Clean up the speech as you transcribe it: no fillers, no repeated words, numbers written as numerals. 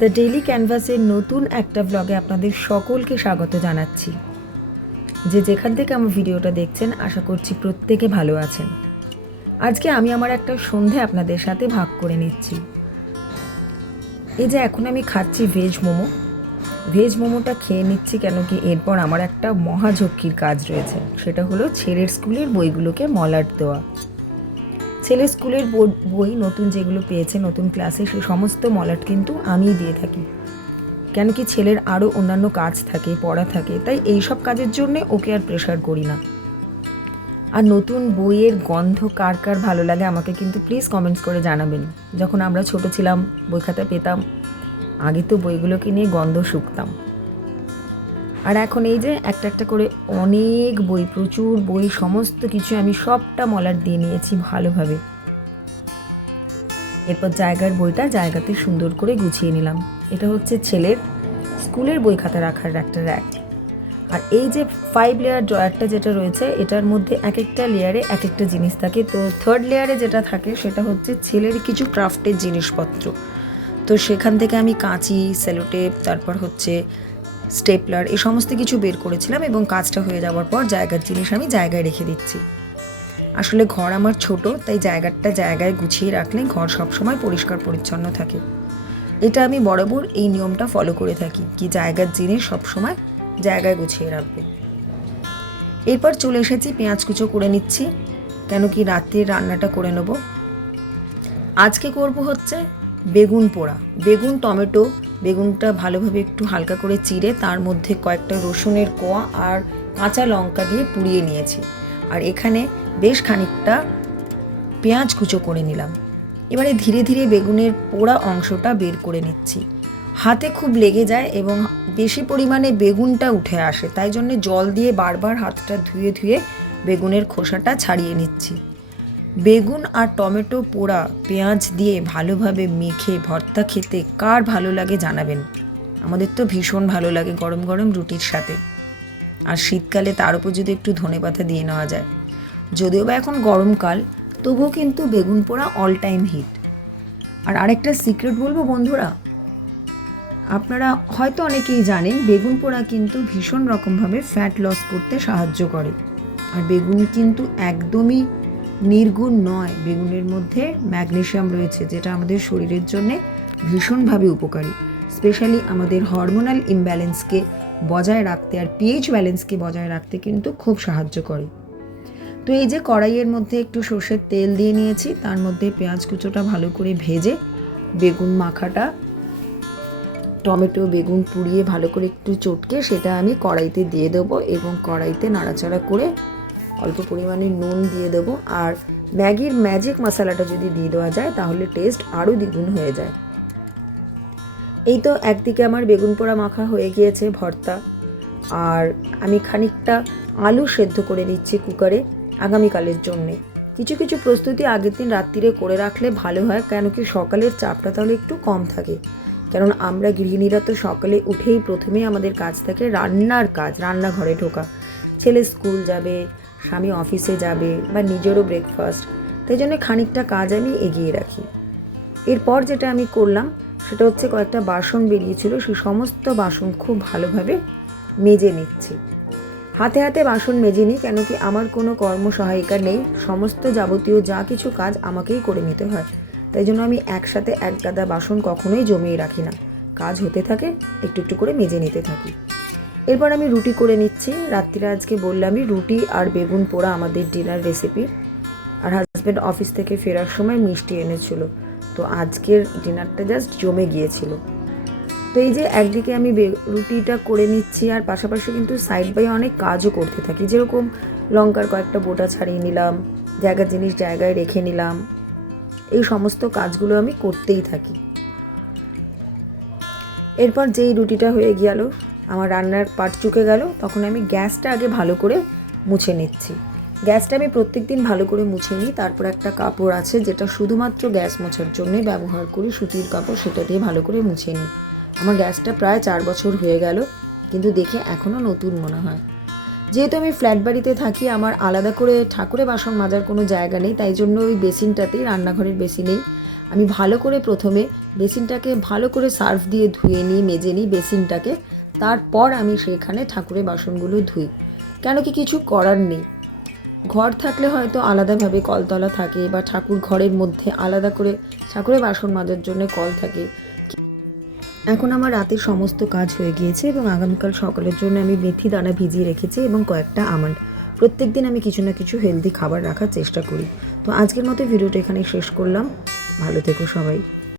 The daily ক্যানভাসের নতুন একটা ব্লগে আপনাদের সকলকে স্বাগত জানাচ্ছি। যে যেখান থেকে আমার ভিডিওটা দেখছেন আশা করছি প্রত্যেকে ভালো আছেন। আজকে আমি আমার একটা সন্ধে আপনাদের সাথে ভাগ করে নিচ্ছি। এই যে এখন আমি খাচ্ছি ভেজ মোমোটা খেয়ে নিচ্ছি কেন কি এরপর আমার একটা মহাঝক্কির কাজ রয়েছে, সেটা হলো ছেলের স্কুলের বইগুলোকে মলাট দেওয়া। ছেলের স্কুলের বই নতুন যেগুলো পেয়েছে নতুন ক্লাসে সে সমস্ত মলাট কিন্তু আমিই দিয়ে থাকি, কেন কি ছেলের আরও অন্যান্য কাজ থাকে, পড়া থাকে, তাই এই সব কাজের জন্যে ওকে আর প্রেশার করি না। আর নতুন বইয়ের গন্ধ কার কার ভালো লাগে আমাকে কিন্তু প্লিজ কমেন্টস করে জানাবেন। যখন আমরা ছোট ছিলাম বই খাতা পেতাম, আগে তো বইগুলোকে নিয়ে গন্ধ শুকতাম। আর এখন এই যে একটা একটা করে অনেক বই, প্রচুর বই, সমস্ত কিছু আমি সবটা মলাট দিয়ে নিয়েছি ভালোভাবে। এরপর জায়গার বইটা জায়গাতে সুন্দর করে গুছিয়ে নিলাম। এটা হচ্ছে ছেলের স্কুলের বই খাতা রাখার একটা র্যাক। আর এই যে 5 লেয়ার ড্রয়ারটা যেটা রয়েছে এটার মধ্যে এক একটা লেয়ারে এক একটা জিনিস থাকে। তো 3rd লেয়ারে যেটা থাকে সেটা হচ্ছে ছেলের কিছু ক্রাফটের জিনিসপত্র। তো সেখান থেকে আমি কাঁচি, সেলোটেপ, তারপর হচ্ছে স্টেপলার, এই সমস্ত কিছু বের করেছিলাম এবং কাজটা হয়ে যাওয়ার পর জায়গার জিনিস আমি জায়গায় রেখে দিচ্ছি। আসলে ঘর আমার ছোট, তাই জায়গাটা জায়গায় গুছিয়ে রাখলে ঘর সবসময় পরিষ্কার পরিচ্ছন্ন থাকে। এটা আমি বরাবর এই নিয়মটা ফলো করে থাকি, কি জায়গার জিনিস সবসময় জায়গায় গুছিয়ে রাখবে। এরপর চলে এসেছি পেঁয়াজ কুচো করে নিচ্ছি, কেন কি রাত্রির রান্নাটা করে নেব। আজকে করব হচ্ছে বেগুন পোড়া। বেগুন, টমেটো, বেগুনটা ভালোভাবে একটু হালকা করে চিড়ে তার মধ্যে কয়েকটা রসুনের কোয়া আর কাঁচা লঙ্কা দিয়ে পুড়িয়ে নিয়েছি। আর এখানে বেশ খানিকটা পেঁয়াজ কুচো করে নিলাম। এবারে ধীরে ধীরে বেগুনের পোড়া অংশটা বের করে নিচ্ছি। হাতে খুব লেগে যায় এবং বেশি পরিমাণে বেগুনটা উঠে আসে, তাই জন্য জল দিয়ে বারবার হাতটা ধুয়ে ধুয়ে বেগুনের খোসাটা ছাড়িয়ে নিচ্ছি। বেগুন আর টমেটো পোড়া পেঁয়াজ দিয়ে ভালোভাবে মেখে ভর্তা খেতে কার ভালো লাগে জানাবেন। আমাদের তো ভীষণ ভালো লাগে গরম গরম রুটির সাথে। আর শীতকালে তার উপর যদি একটু ধনেপাতা দিয়ে নেওয়া যায়, যদিও বা এখন গরমকাল, তবুও কিন্তু বেগুন পোড়া অল টাইম হিট। আর আরেকটা সিক্রেট বলবো বন্ধুরা, আপনারা হয়তো অনেকেই জানেন বেগুন পোড়া কিন্তু ভীষণ রকমভাবে ফ্যাট লস করতে সাহায্য করে। আর বেগুন কিন্তু একদমই নির্গুণ নয়, বেগুনের মধ্যে ম্যাগনেসিয়াম রয়েছে যেটা আমাদের শরীরের জন্যে ভীষণভাবে উপকারী। স্পেশালি আমাদের হরমোনাল ইমব্যালেন্সকে বজায় রাখতে আর পিএইচ ব্যালেন্সকে বজায় রাখতে কিন্তু খুব সাহায্য করে। তো এই যে কড়াইয়ের মধ্যে একটু সর্ষের তেল দিয়ে নিয়েছি, তার মধ্যে পেঁয়াজ কুচোটা ভালো করে ভেজে বেগুন মাখাটা, টমেটো বেগুন পুড়িয়ে ভালো করে একটু চটকে সেটা আমি কড়াইতে দিয়ে দেবো এবং কড়াইতে নাড়াচাড়া করে অল্প পরিমাণে নুন দিয়ে দেবো। আর ম্যাগির ম্যাজিক মশলাটা যদি দিয়ে দেওয়া যায় তাহলে টেস্ট আরও দ্বিগুণ হয়ে যায়। এই তো একদিকে আমার বেগুন পোড়া মাখা হয়ে গিয়েছে ভর্তা, আর আমি খানিকটা আলু সেদ্ধ করে দিচ্ছি কুকারে আগামীকালের জন্যে। কিছু কিছু প্রস্তুতি আগের দিন রাত্রিরে করে রাখলে ভালো হয়, কেন কি সকালের চাপটা তাহলে একটু কম থাকে। কারণ আমরা গৃহিণীরা তো সকালে উঠেই প্রথমেই আমাদের কাজ থাকে রান্নার কাজ, রান্নাঘরে ঢোকা। ছেলে স্কুল যাবে, স্বামী অফিসে যাবে, বা নিজেরও ব্রেকফাস্ট, তাই জন্য খানিকটা কাজ আমি এগিয়ে রাখি। এরপর যেটা আমি করলাম সেটা হচ্ছে কয়েকটা বাসন বেরিয়েছিল, সেই সমস্ত বাসন খুব ভালোভাবে মেজে নিচ্ছি। হাতে হাতে বাসন মেজে নিই, কেন কি আমার কোনো কর্মসহায়িকা নেই, সমস্ত যাবতীয় যা কিছু কাজ আমাকেই করে নিতে হয়। তাই জন্য আমি একসাথে এক গাদা বাসন কখনোই জমিয়ে রাখি না, কাজ হতে থাকে একটু একটু করে মেজে নিতে থাকি। এরপর আমি রুটি করে নিচ্ছি। রাত্রিরে আজকে বললামই রুটি আর বেগুন পোড়া আমাদের ডিনার রেসিপি। আর হাজব্যান্ড অফিস থেকে ফেরার সময় মিষ্টি এনেছিল, তো আজকের ডিনারটা জাস্ট জমে গিয়েছিল। তো এই যে একদিকে আমি রুটিটা করে নিচ্ছি আর পাশাপাশি কিন্তু সাইড বাই অনেক কাজও করতে থাকি, যেরকম লঙ্কার কয়েকটা বোটা ছাড়িয়ে নিলাম, জায়গার জিনিস জায়গায় রেখে নিলাম, এই সমস্ত কাজগুলো আমি করতেই থাকি। এরপর যেই রুটিটা হয়ে গেল, আমার রান্নার পাট চুকে গেল, তখন আমি গ্যাসটা আগে ভালো করে মুছে নিচ্ছি। গ্যাসটা আমি প্রত্যেক দিন ভালো করে মুছে নিই। তারপর একটা কাপড় আছে যেটা শুধুমাত্র গ্যাস মোছার জন্যই ব্যবহার করি, সুতির কাপড়, সেটা দিয়ে ভালো করে মুছে নিই। আমার গ্যাসটা প্রায় 4 বছর হয়ে গেল, কিন্তু দেখে এখনও নতুন মনে হয়। যেহেতু আমি ফ্ল্যাট বাড়িতে থাকি, আমার আলাদা করে ঠাকুরে বাসন মাজার কোনো জায়গা নেই, তাই জন্য ওই বেসিনটাতেই, রান্নাঘরের বেসিনেই আমি ভালো করে প্রথমে বেসিনটাকে ভালো করে সার্ফ দিয়ে ধুয়ে নিই, মেজে নিই বেসিনটাকে, তারপর আমি সেখানে ঠাকুরের বাসনগুলো ধুই। কেন কি কিছু করার নেই, ঘর থাকলে হয়তো আলাদাভাবে কলতলা থাকে বা ঠাকুর ঘরের মধ্যে আলাদা করে ঠাকুরের বাসন মাজার জন্য কল থাকে। এখন আমার রাতের সমস্ত কাজ হয়ে গিয়েছে এবং আগামীকাল সকালের জন্য আমি মেথি দানা ভিজিয়ে রেখেছি এবং কয়েকটা আমন্ড। প্রত্যেক দিন আমি কিছু না কিছু হেলদি খাবার রাখার চেষ্টা করি। তো আজকের মতো ভিডিওটা এখানে শেষ করলাম। ভালো থেকো সবাই।